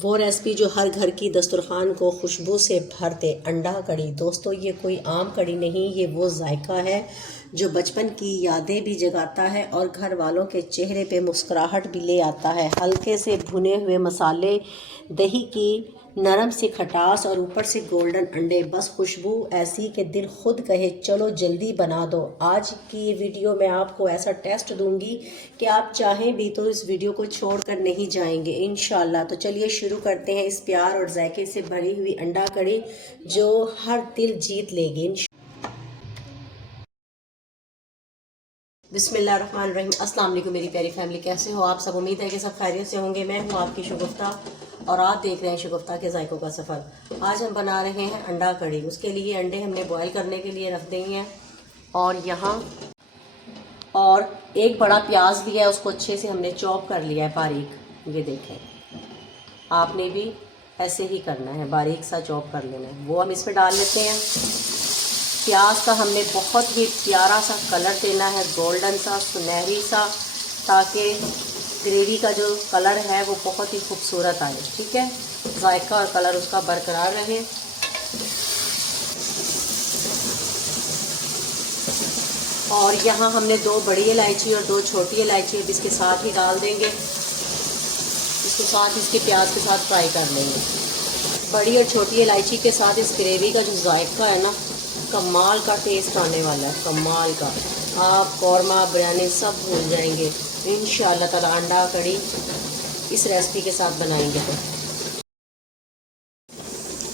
वो रेसिपी जो हर घर की दस्तरखान को खुशबू से भर दे, अंडा कड़ी। दोस्तों, ये कोई आम कड़ी नहीं, ये वो जायका है जो बचपन की यादें भी जगाता है और घर वालों के चेहरे पे मुस्कुराहट भी ले आता है। हल्के से भुने हुए मसाले, दही की नरम सी खटास और ऊपर से गोल्डन अंडे, बस खुशबू ऐसी कि दिल खुद कहे चलो जल्दी बना दो। आज की ये वीडियो में आपको ऐसा टेस्ट दूंगी कि आप चाहें भी तो इस वीडियो को छोड़कर नहीं जाएंगे इंशाल्लाह। तो चलिए शुरू करते हैं इस प्यार और जायके से भरी हुई अंडा कड़ी जो हर दिल जीत लेगी। बिस्मिल्लाहिर्रहमानिर्रहीम। अस्सलाम वालेकुम मेरी प्यारी फैमिली, कैसे हो आप सब? उम्मीद है कि सब खैरियत से होंगे। मैं हूँ आपकी शगुफ्ता और आप देख रहे हैं शगुफ्ता के जायकों का सफ़र। आज हम बना रहे हैं अंडा कड़ी। उसके लिए अंडे हमने बॉयल करने के लिए रख दिए हैं और यहाँ और एक बड़ा प्याज लिया है, उसको अच्छे से हमने चॉप कर लिया है बारीक। ये देखें, आपने भी ऐसे ही करना है, बारीक सा चॉप कर लेना है। वो हम इसमें डाल लेते हैं। प्याज का हमने बहुत ही प्यारा सा कलर देना है, गोल्डन सा, सुनहरी सा, ताकि ग्रेवी का जो कलर है वो बहुत ही खूबसूरत आए। ठीक है, जायका और कलर उसका बरकरार रहे। और यहाँ हमने 2 बड़ी इलायची और 2 छोटी इलायची इसके साथ ही डाल देंगे। इसके साथ इसके प्याज के साथ फ्राई कर लेंगे। बड़ी और छोटी इलायची के साथ इस ग्रेवी का जो जायका है ना, कमाल का टेस्ट आने वाला है, कमाल का। आप कौरमा बिरयानी सब भूल जाएंगे इंशाअल्लाह ताला अंडा कड़ी इस रेसिपी के साथ बनाएंगे तो।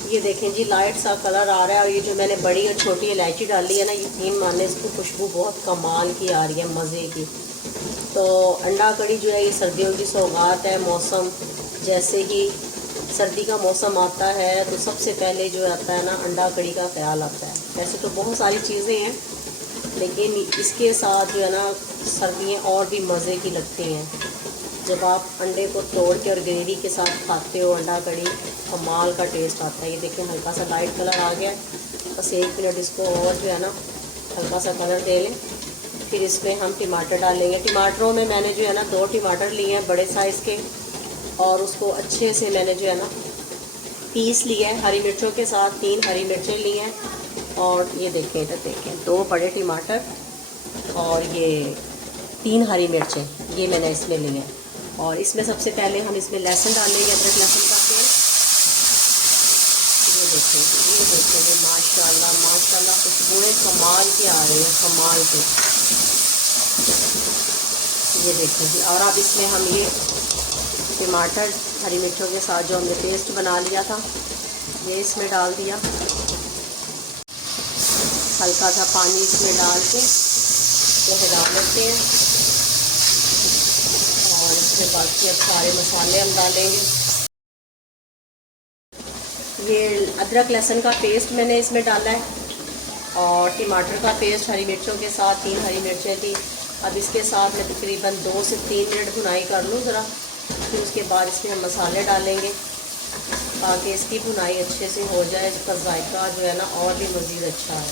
ये देखें जी, लाइट सा कलर आ रहा है और ये जो मैंने बड़ी और छोटी इलायची डाली है ना, यकीन माने इसकी खुशबू बहुत कमाल की आ रही है, मज़े की। तो अंडा कड़ी जो है ये सर्दियों की सौगात है। मौसम जैसे ही सर्दी का मौसम आता है तो सबसे पहले जो आता है ना, अंडा कड़ी का ख्याल आता है। वैसे तो बहुत सारी चीज़ें हैं, लेकिन इसके साथ जो है ना सर्दियाँ और भी मज़े की लगती हैं। जब आप अंडे को तोड़ के और ग्रेवी के साथ खाते हो अंडा कड़ी, कमाल का टेस्ट आता है। ये देखें, हल्का सा लाइट कलर आ गया, बस 1 मिनट इसको और जो है ना हल्का सा कलर दे लें। फिर इसमें हम टमाटर डालेंगे। टमाटरों में मैंने जो है ना 2 टमाटर लिए हैं बड़े साइज़ के, और उसको अच्छे से मैंने जो है ना पीस लिया है। हरी मिर्चों के साथ 3 हरी मिर्चें ली हैं। और ये देखें, इधर देखें, 2 बड़े टमाटर और ये 3 हरी मिर्चें ये मैंने इसमें ली हैं। और इसमें सबसे पहले हम इसमें लहसुन डालेंगे, अदरक लहसुन का पेस्ट। ये देखें ये माशाल्लाह माशाल्लाह खुशबुएं कमाल की आ रही हैं, कमाल की। ये देखें जी, और अब इसमें हम ये टमाटर हरी मिर्चों के साथ जो हमने पेस्ट बना लिया था ये इसमें डाल दिया। हल्का सा पानी इसमें डाल के हिला लेते हैं और इसमें बाकी अब सारे मसाले हम डालेंगे। ये अदरक लहसुन का पेस्ट मैंने इसमें डाला है और टमाटर का पेस्ट हरी मिर्चों के साथ 3 हरी मिर्चें थी। अब इसके साथ मैं तकरीबन 2 से 3 मिनट भुनाई कर लूँ ज़रा। फिर उसके बाद इसमें हम मसाले डालेंगे ताकि इसकी भुनाई अच्छे से हो जाए, इसका जायका जो है ना और भी मज़ीद अच्छा है।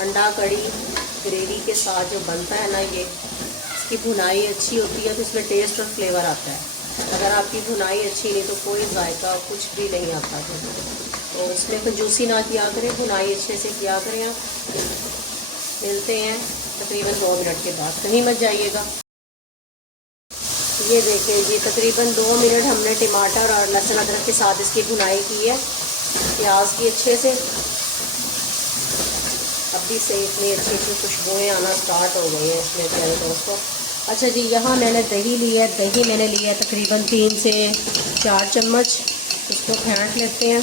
अंडा कड़ी ग्रेवी के साथ जो बनता है ना, ये इसकी भुनाई अच्छी होती है तो इसमें टेस्ट और फ्लेवर आता है। अगर आपकी भुनाई अच्छी नहीं तो कोई जायका कुछ भी नहीं आता। तो इसमें कंजूसी ना किया करें, भुनाई अच्छे से किया करें आप। मिलते हैं तकरीबन 2 मिनट के बाद, कहीं मत जाइएगा। ये देखिए जी, तकरीबन 2 मिनट हमने टमाटर और लहसुन अदरक के साथ इसकी भुनाई की है, प्याज की अच्छे से। अभी से इतनी अच्छी अच्छी खुशबुएँ आना स्टार्ट हो गई हैं इसमें प्यारे दोस्तों। अच्छा जी, यहाँ मैंने दही ली है। दही मैंने लिया है तकरीबन 3 से 4 चम्मच। इसको फेंट लेते हैं।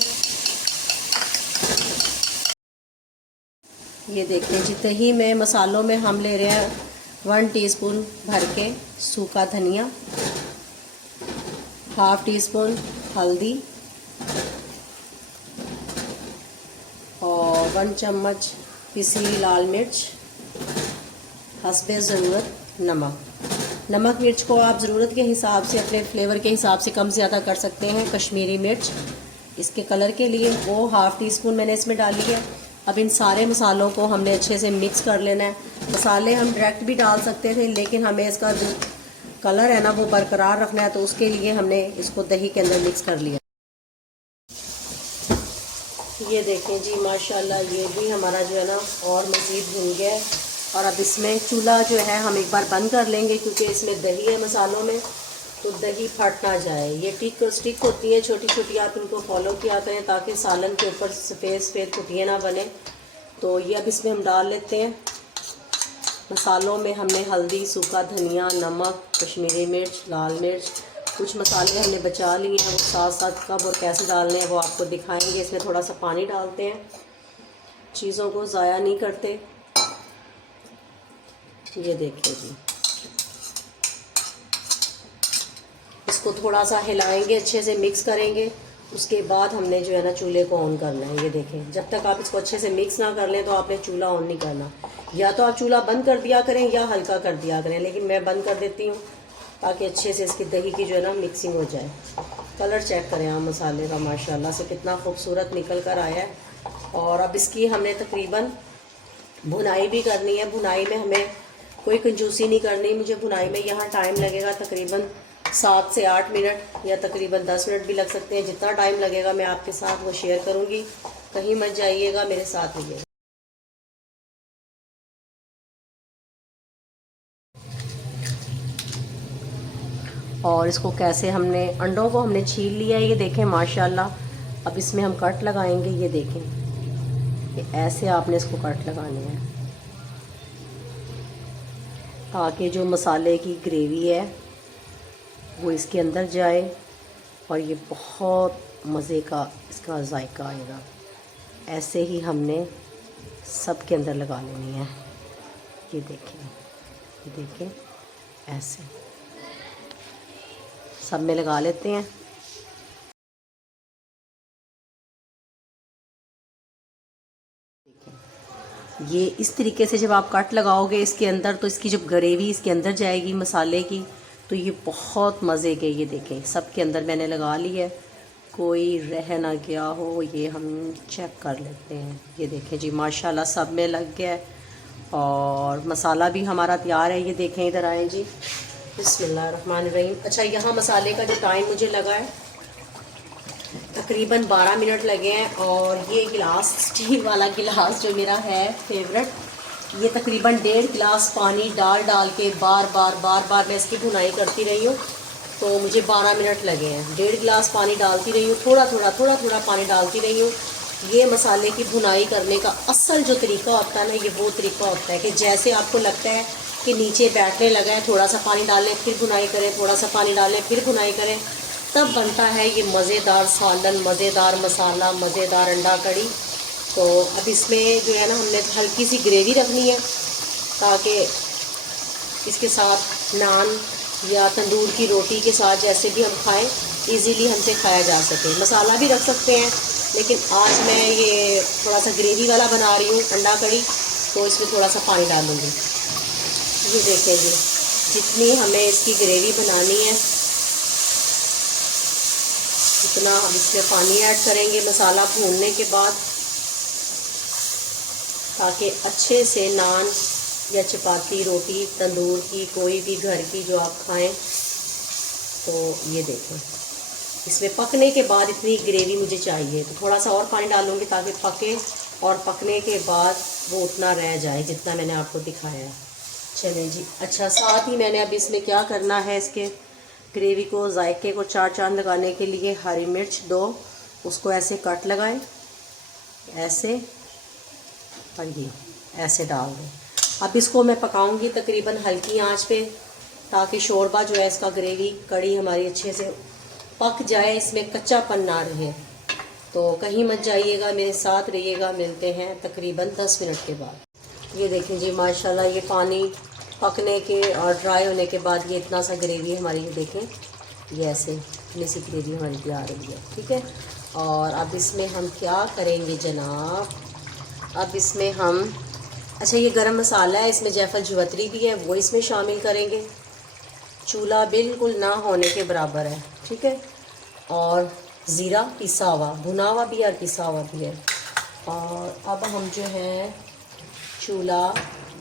ये देखिए जी, दही में मसालों में हम ले रहे हैं 1 टीस्पून भर के सूखा धनिया, ½ टीस्पून हल्दी और 1 चम्मच पिसी लाल मिर्च, हस्बे ज़रूरत नमक मिर्च को आप ज़रूरत के हिसाब से, अपने फ्लेवर के हिसाब से कम ज़्यादा कर सकते हैं। कश्मीरी मिर्च इसके कलर के लिए वो ½ टीस्पून मैंने इसमें डाली है। अब इन सारे मसालों को हमने अच्छे से मिक्स कर लेना है। मसाले हम डायरेक्ट भी डाल सकते थे, लेकिन हमें इसका जो कलर है ना वो बरकरार रखना है, तो उसके लिए हमने इसको दही के अंदर मिक्स कर लिया। ये देखें जी माशाल्लाह, ये भी हमारा जो है ना और मज़ीद भुन गया है। और अब इसमें चूल्हा जो है हम एक बार बंद कर लेंगे, क्योंकि इसमें दही है मसालों में, तो दही फट ना जाए। ये स्टिक होती है छोटी छोटी, आप इनको फॉलो किया करें ताकि सालन के ऊपर सफ़ेद सफ़ेद कुटियाँ ना बने। तो ये अब इसमें हम डाल लेते हैं। मसालों में हमने हल्दी, सूखा धनिया, नमक, कश्मीरी मिर्च, लाल मिर्च, कुछ मसाले हमने बचा लिए हैं, वो साथ साथ कब और कैसे डालने हैं वो आपको दिखाएंगे। इसमें थोड़ा सा पानी डालते हैं, चीज़ों को ज़ाया नहीं करते। ये देखिए जी, इसको थोड़ा सा हिलाएंगे, अच्छे से मिक्स करेंगे। उसके बाद हमने जो है ना चूल्हे को ऑन करना है। ये देखें, जब तक आप इसको अच्छे से मिक्स ना कर लें तो आपने चूल्हा ऑन नहीं करना। या तो आप चूल्हा बंद कर दिया करें या हल्का कर दिया करें, लेकिन मैं बंद कर देती हूँ ताकि अच्छे से इसकी दही की जो है ना मिक्सिंग हो जाए। कलर चेक करें आप मसाले का, माशाल्लाह से कितना खूबसूरत निकल कर आया है। और अब इसकी हमने तकरीबन भुनाई भी करनी है। भुनाई में हमें कोई कंजूसी नहीं करनी। मुझे भुनाई में यहाँ टाइम लगेगा तकरीबन 7 से 8 मिनट, या तकरीबन 10 मिनट भी लग सकते हैं। जितना टाइम लगेगा मैं आपके साथ वो शेयर करूँगी, कहीं मत जाइएगा, मेरे साथ रहिएगा। और इसको कैसे हमने, अंडों को हमने छील लिया है, ये देखें माशाल्लाह। अब इसमें हम कट लगाएंगे। ये देखें, ये ऐसे आपने इसको कट लगाने हैं ताकि जो मसाले की ग्रेवी है वो इसके अंदर जाए और ये बहुत मज़े का इसका जायका आएगा। ऐसे ही हमने सब के अंदर लगा लेनी है। ये देखें, ऐसे सब में लगा लेते हैं। ये इस तरीके से जब आप कट लगाओगे इसके अंदर, तो इसकी जब ग्रेवी इसके अंदर जाएगी मसाले की, तो ये बहुत मज़े के। ये देखें, सब के अंदर मैंने लगा ली है, कोई रह ना गया हो। ये हम चेक कर लेते हैं। ये देखें जी माशाल्लाह, सब में लग गया है और मसाला भी हमारा तैयार है। ये देखें, इधर आए जी, बिस्मिल्लाहिर्रहमानिर्रहीम। अच्छा, यहाँ मसाले का जो टाइम मुझे लगा है तकरीबन 12 मिनट लगे हैं। और ये गिलास, स्टील वाला गिलास जो मेरा है फेवरेट, ये तकरीबन 1.5 गिलास पानी डाल के बार बार मैं इसकी भुनाई करती रही हूँ, तो मुझे 12 मिनट लगे हैं। 1.5 गिलास पानी डालती रही हूँ, थोड़ा थोड़ा पानी डालती रही हूँ। ये मसाले की भुनाई करने का असल जो तरीका होता है ना, ये वो तरीका होता है कि जैसे आपको लगता है कि नीचे बैठने लगा है, थोड़ा सा पानी डालें फिर भुनाई करें, थोड़ा सा पानी डालें फिर भुनाई करें, तब बनता है ये मज़ेदार सालन, मज़ेदार मसाला, मज़ेदार अंडा कड़ी। तो अब इसमें जो है ना हमने हल्की सी ग्रेवी रखनी है ताकि इसके साथ नान या तंदूर की रोटी के साथ जैसे भी हम खाएं, इजीली हमसे खाया जा सके। मसाला भी रख सकते हैं, लेकिन आज मैं ये थोड़ा सा ग्रेवी वाला बना रही हूँ अंडा कड़ी, तो इसमें थोड़ा सा पानी डालूँगी। ये देखिए जी, जितनी हमें इसकी ग्रेवी बनानी है उतना हम इसमें पानी ऐड करेंगे मसाला भूनने के बाद, ताकि अच्छे से नान या चपाती, रोटी, तंदूर की, कोई भी घर की जो आप खाएं। तो ये देखें, इसमें पकने के बाद इतनी ग्रेवी मुझे चाहिए, तो थोड़ा सा और पानी डालूंगी ताकि पके, और पकने के बाद वो उतना रह जाए जितना मैंने आपको दिखाया है। चलें जी। अच्छा, साथ ही मैंने अब इसमें क्या करना है, इसके ग्रेवी को, जायके को चार चांद लगाने के लिए हरी मिर्च 2, उसको ऐसे कट लगाएं, ऐसे, और ये ऐसे डाल दें। अब इसको मैं पकाऊंगी तकरीबन हल्की आंच पे, ताकि शोरबा जो है इसका, ग्रेवी कड़ी हमारी अच्छे से पक जाए, इसमें कच्चापन ना रहे। तो कहीं मत जाइएगा, मेरे साथ रहिएगा। मिलते हैं तकरीबन 10 मिनट के बाद। ये देखें जी माशाल्लाह, ये पानी पकने के और ड्राई होने के बाद ये इतना सा ग्रेवी हमारी, ये देखें, ये ऐसे इतनी सी ग्रेवी हमारी तैयार रही है। ठीक है, और अब इसमें हम क्या करेंगे जनाब, अब इसमें हम, अच्छा ये गरम मसाला है, इसमें जायफल जुवतरी भी है, वो इसमें शामिल करेंगे। चूल्हा बिल्कुल ना होने के बराबर है, ठीक है। और ज़ीरा पिसा हुआ, भुना हुआ भी है और पिसा हुआ भी है। और अब हम जो है चूल्हा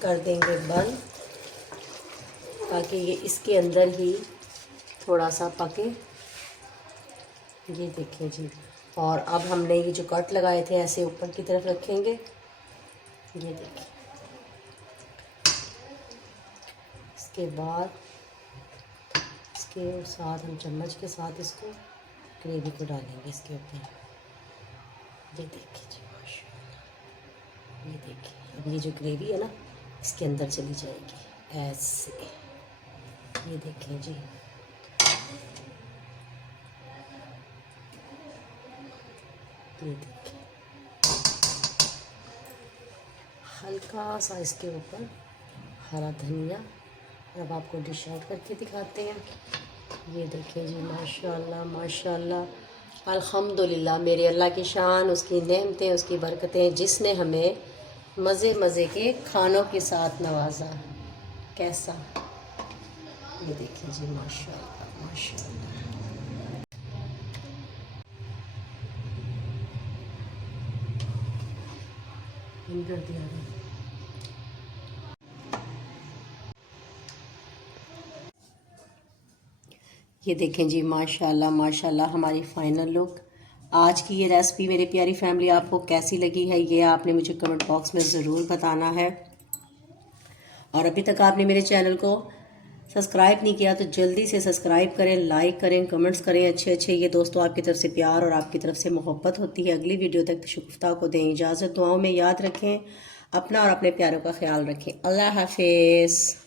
कर देंगे बंद, ताकि ये इसके अंदर ही थोड़ा सा पके। ये देखिए जी। और अब हमने ये जो कट लगाए थे ऐसे ऊपर की तरफ रखेंगे। ये देखिए, इसके बाद इसके साथ हम चम्मच के साथ इसको ग्रेवी को डालेंगे इसके ऊपर। ये देखिए जी, माशाल्लाह। ये देखिए, अब ये जो ग्रेवी है ना इसके अंदर चली जाएगी ऐसे। ये देखें जी, ये देखिए, हल्का सा इसके ऊपर हरा धनिया। अब आपको डिश आउट करके दिखाते हैं। ये देखिए जी, माशाल्लाह माशाल्लाह, अल्हम्दुलिल्लाह। मेरे अल्लाह की शान, उसकी नेमतें, उसकी बरकतें, जिसने हमें मज़े मज़े के खानों के साथ नवाजा। कैसा, ये देखिए जी, माशाल्लाह माशाल्लाह। कर दिया है। ये देखें जी, माशाल्लाह माशाल्लाह, हमारी फ़ाइनल लुक। आज की ये रेसिपी मेरी प्यारी फैमिली आपको कैसी लगी है ये आपने मुझे कमेंट बॉक्स में ज़रूर बताना है। और अभी तक आपने मेरे चैनल को सब्सक्राइब नहीं किया तो जल्दी से सब्सक्राइब करें, लाइक करें, कमेंट्स करें अच्छे अच्छे। ये दोस्तों आपकी तरफ से प्यार और आपकी तरफ से मोहब्बत होती है। अगली वीडियो तक शुक्रिया को दें इजाज़त। दुआओं में याद रखें अपना और अपने प्यारों का ख्याल रखें। अल्लाह हाफिज़।